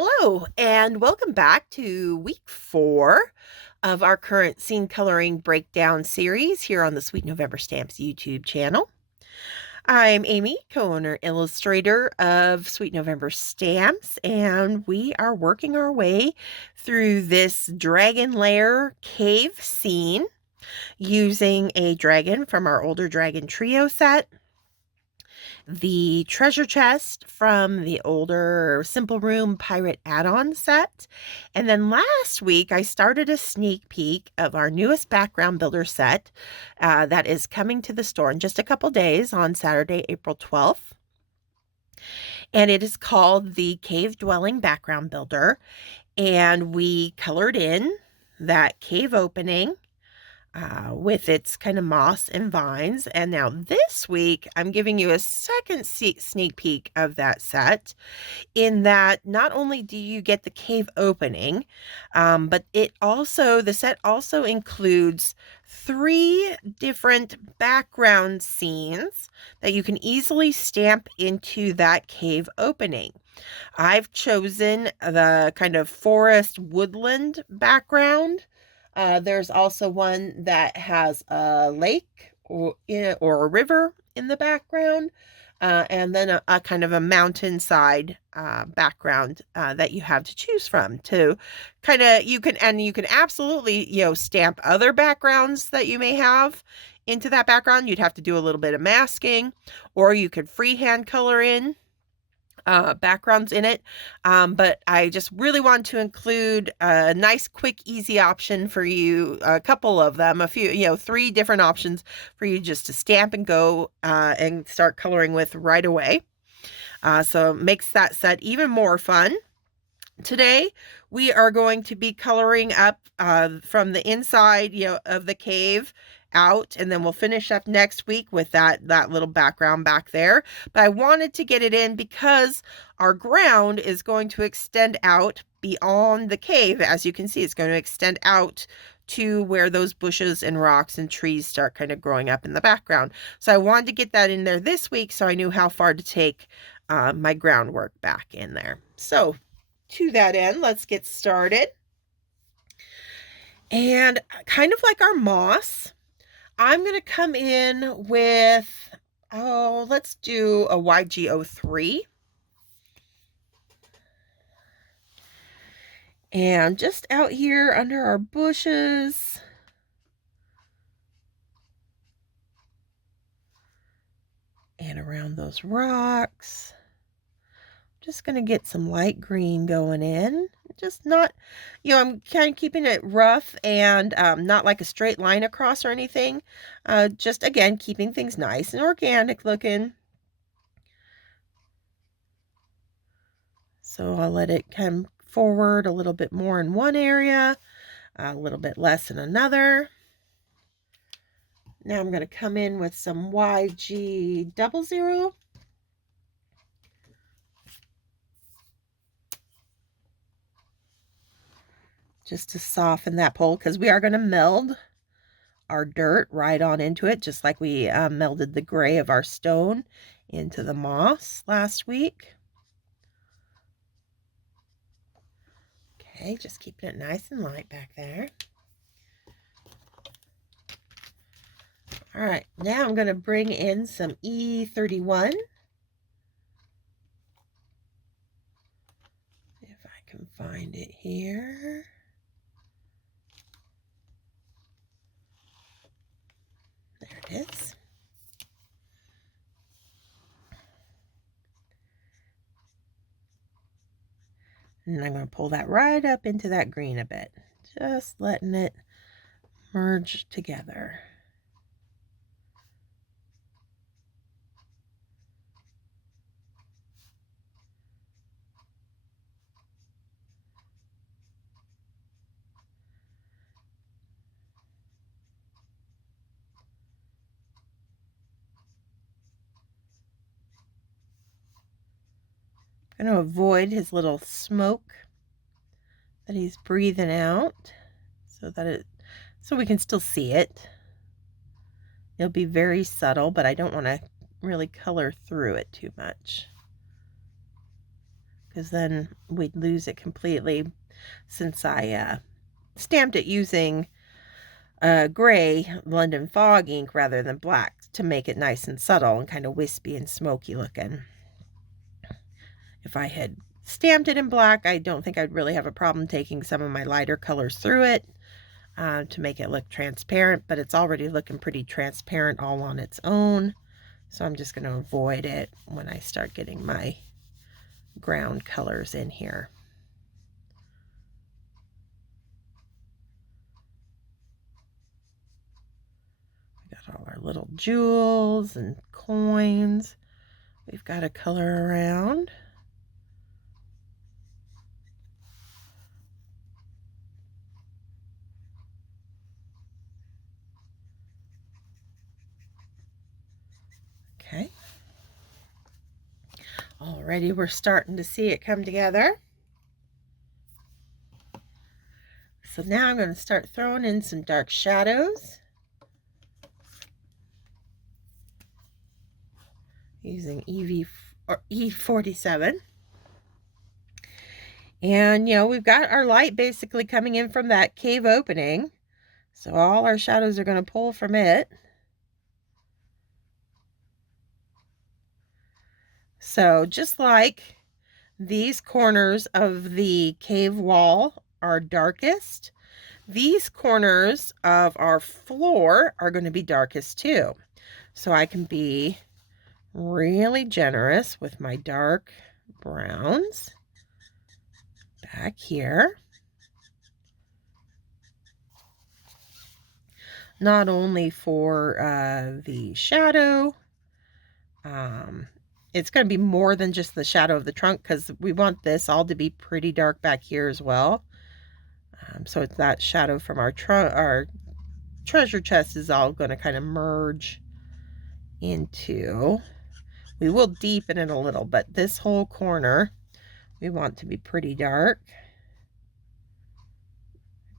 Hello, and welcome back to week 4 of our current scene coloring breakdown series here on the Sweet November Stamps YouTube channel. I'm Amy, co-owner illustrator of Sweet November Stamps, and we are working our way through this dragon lair cave scene using a dragon from our older dragon trio set, the treasure chest from the older Simple Room Pirate add-on set. And then last week, I started a sneak peek of our newest background builder set that is coming to the store in just a couple days on Saturday, April 12th. And it is called the Cave Dwelling Background Builder. And we colored in that cave opening with its kind of moss and vines. And now this week, I'm giving you a second sneak peek of that set, in that not only do you get the cave opening, but the set also includes 3 different background scenes that you can easily stamp into that cave opening. I've chosen the kind of forest woodland background. There's also one that has a lake or a river in the background, and then a kind of a mountainside background that you have to choose from. To kind of you can absolutely stamp other backgrounds that you may have into that background. You'd have to do a little bit of masking, or you could freehand color in backgrounds in it, but I just really want to include a nice, quick, easy option for you. A couple of them, 3 different options for you just to stamp and go and start coloring with right away. So it makes that set even more fun. Today, we are going to be coloring up from the inside, of the cave out, and then we'll finish up next week with that little background back there. But I wanted to get it in because our ground is going to extend out beyond the cave. As you can see, it's going to extend out to where those bushes and rocks and trees start kind of growing up in the background. So I wanted to get that in there this week so I knew how far to take my groundwork back in there. So to that end, let's get started. And kind of like our moss, I'm going to come in with, let's do a YG03. And just out here under our bushes, and around those rocks, just going to get some light green going in. Just not, I'm kind of keeping it rough and not like a straight line across or anything. Just, again, keeping things nice and organic looking. So I'll let it come forward a little bit more in one area, a little bit less in another. Now I'm going to come in with some YG00. Just to soften that pole, because we are going to meld our dirt right on into it, just like we melded the gray of our stone into the moss last week. Okay, just keeping it nice and light back there. All right, now I'm going to bring in some E31. If I can find it here. There it is. And I'm going to pull that right up into that green a bit, just letting it merge together. I'm going to avoid his little smoke that he's breathing out, so we can still see it. It'll be very subtle, but I don't want to really color through it too much, because then we'd lose it completely, since I stamped it using gray London Fog ink rather than black to make it nice and subtle and kind of wispy and smoky looking. If I had stamped it in black, I don't think I'd really have a problem taking some of my lighter colors through it to make it look transparent, but it's already looking pretty transparent all on its own. So I'm just going to avoid it when I start getting my ground colors in here. We got all our little jewels and coins. We've got to color around. Okay. Already we're starting to see it come together. So now I'm going to start throwing in some dark shadows using E47. And, you know, we've got our light basically coming in from that cave opening. So all our shadows are going to pull from it. So just like these corners of the cave wall are darkest, these corners of our floor are going to be darkest too. So I can be really generous with my dark browns back here. Not only for the shadow, it's going to be more than just the shadow of the trunk, because we want this all to be pretty dark back here as well. So it's that shadow from our treasure chest is all going to kind of merge into. We will deepen it a little, but this whole corner we want to be pretty dark.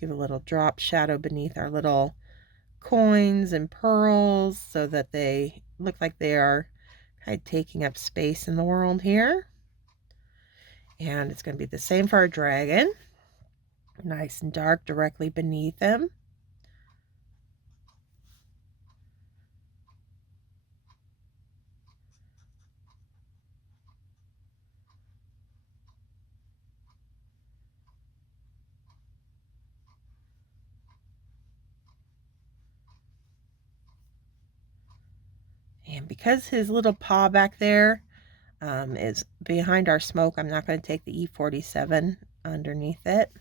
Give a little drop shadow beneath our little coins and pearls so that they look like they are kind of taking up space in the world here. And it's going to be the same for our dragon. Nice and dark directly beneath him. And because his little paw back there is behind our smoke, I'm not going to take the E47 underneath it.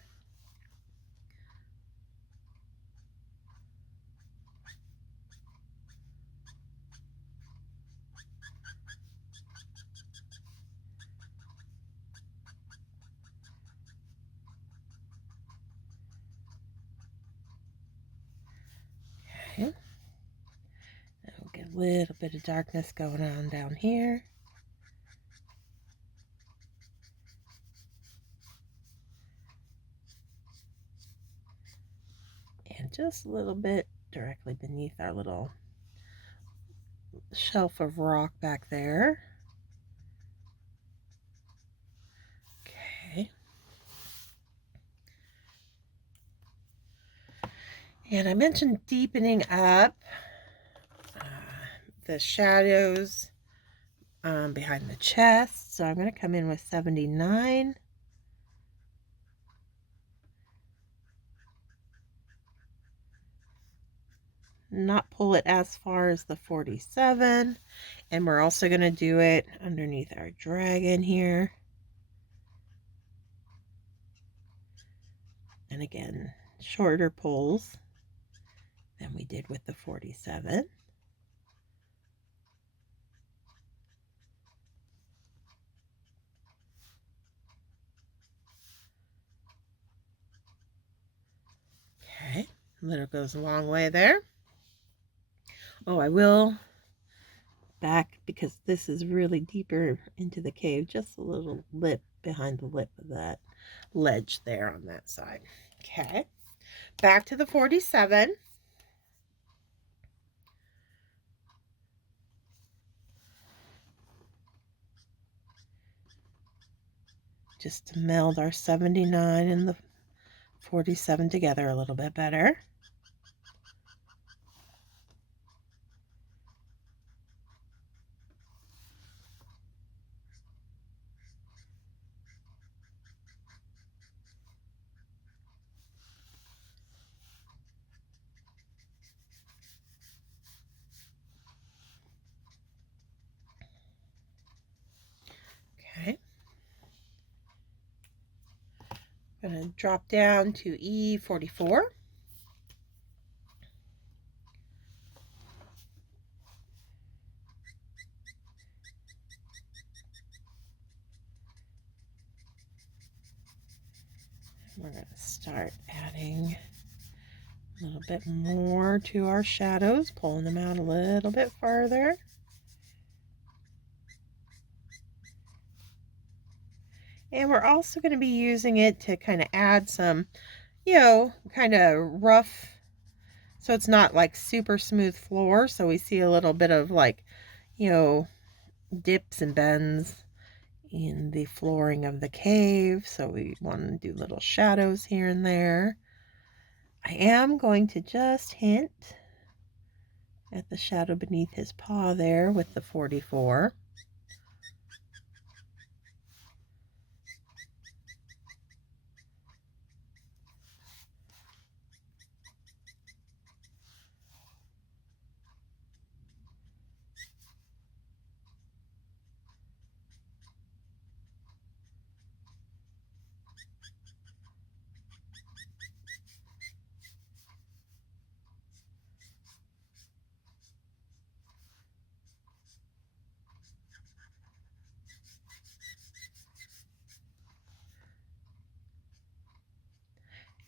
Okay. We'll get a little bit of darkness going on down here. And just a little bit directly beneath our little shelf of rock back there. Okay. And I mentioned deepening up the shadows behind the chest. So I'm going to come in with 79. Not pull it as far as the 47. And we're also going to do it underneath our dragon here. And again, shorter pulls than we did with the 47. Okay, little goes a long way there. Oh, I will back, because this is really deeper into the cave, just a little lip behind the lip of that ledge there on that side. Okay, back to the 47. just to meld our 79 and the 47 together a little bit better. Okay. I'm going to drop down to E44. We're going to start adding a little bit more to our shadows, pulling them out a little bit further. And we're also going to be using it to kind of add some, kind of rough, so it's not like super smooth floor. So we see a little bit of like, dips and bends in the flooring of the cave. So we want to do little shadows here and there. I am going to just hint at the shadow beneath his paw there with the 44.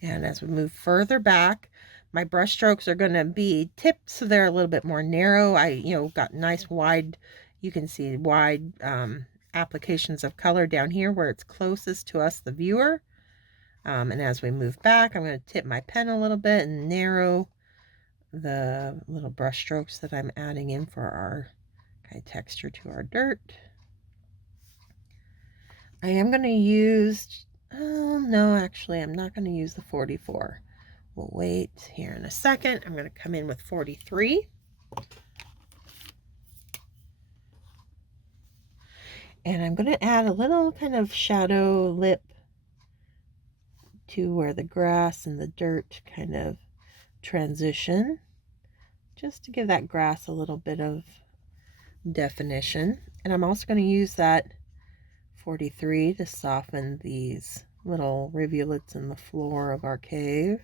And as we move further back, my brush strokes are going to be tipped so they're a little bit more narrow. I, got nice wide, you can see wide applications of color down here where it's closest to us, the viewer. And as we move back, I'm going to tip my pen a little bit and narrow the little brush strokes that I'm adding in for our kind of texture to our dirt. I am going to use, no, actually, I'm not going to use the 44. We'll wait here in a second. I'm going to come in with 43. And I'm going to add a little kind of shadow lip to where the grass and the dirt kind of transition, just to give that grass a little bit of definition. And I'm also going to use that 43 to soften these little rivulets in the floor of our cave.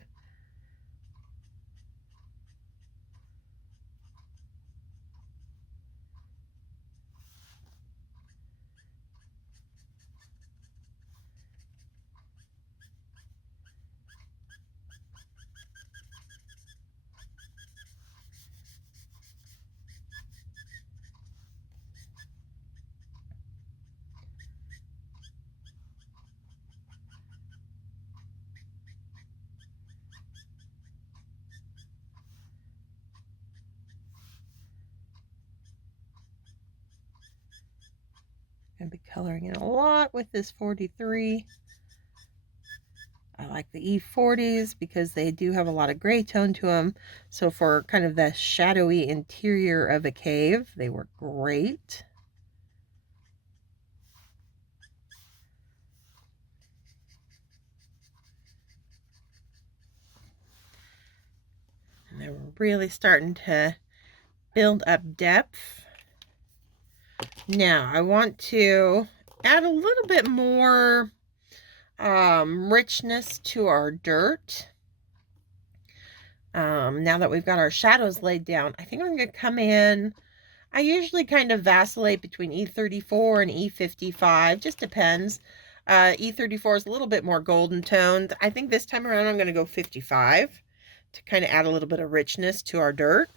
Going to be coloring in a lot with this 43. I like the E40s because they do have a lot of gray tone to them. So for kind of the shadowy interior of a cave, they work great. And they're really starting to build up depth. Now I want to add a little bit more richness to our dirt. Now that we've got our shadows laid down, I think I'm going to come in. I usually kind of vacillate between E34 and E55, just depends. E34 is a little bit more golden toned. I think this time around I'm going to go 55 to kind of add a little bit of richness to our dirt.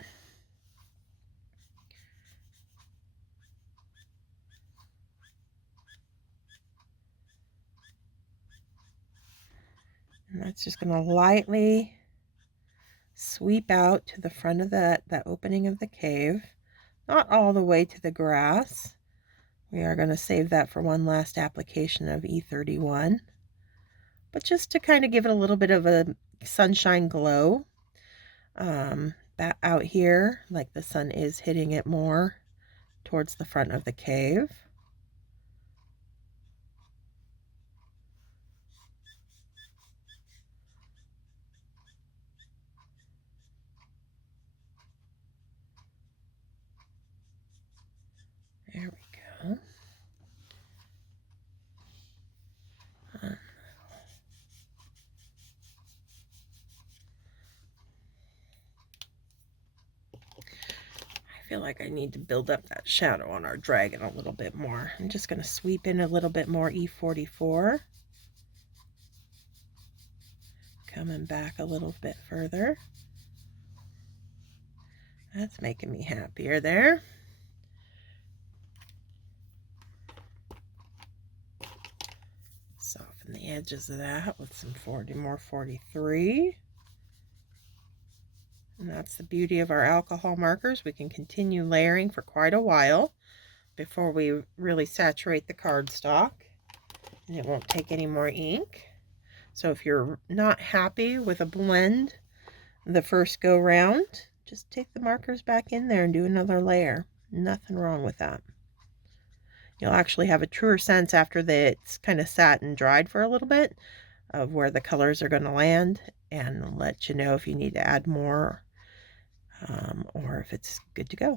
And that's just going to lightly sweep out to the front of that opening of the cave. Not all the way to the grass. We are going to save that for one last application of E31, but just to kind of give it a little bit of a sunshine glow out here, like the sun is hitting it more towards the front of the cave. There we go. I feel like I need to build up that shadow on our dragon a little bit more. I'm just going to sweep in a little bit more E44. Coming back a little bit further. That's making me happier there. Soften the edges of that with some more 43. And that's the beauty of our alcohol markers. We can continue layering for quite a while before we really saturate the cardstock, and it won't take any more ink. So if you're not happy with a blend the first go round, just take the markers back in there and do another layer. Nothing wrong with that. You'll actually have a truer sense after it's kind of sat and dried for a little bit of where the colors are going to land, and let you know if you need to add more or if it's good to go.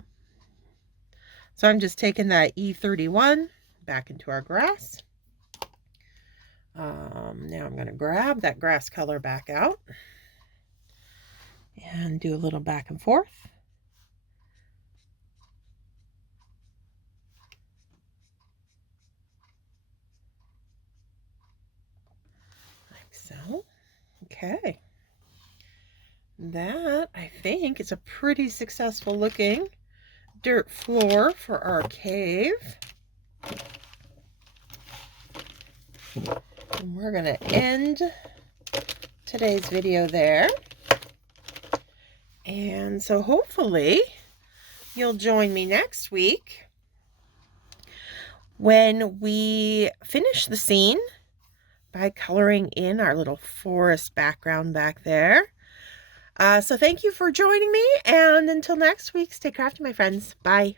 So I'm just taking that E31 back into our grass. Now I'm going to grab that grass color back out and do a little back and forth. Like so. Okay. That, I think, is a pretty successful looking dirt floor for our cave. And we're going to end today's video there. And so hopefully you'll join me next week when we finish the scene by coloring in our little forest background back there. So thank you for joining me, and until next week, stay crafty, my friends. Bye.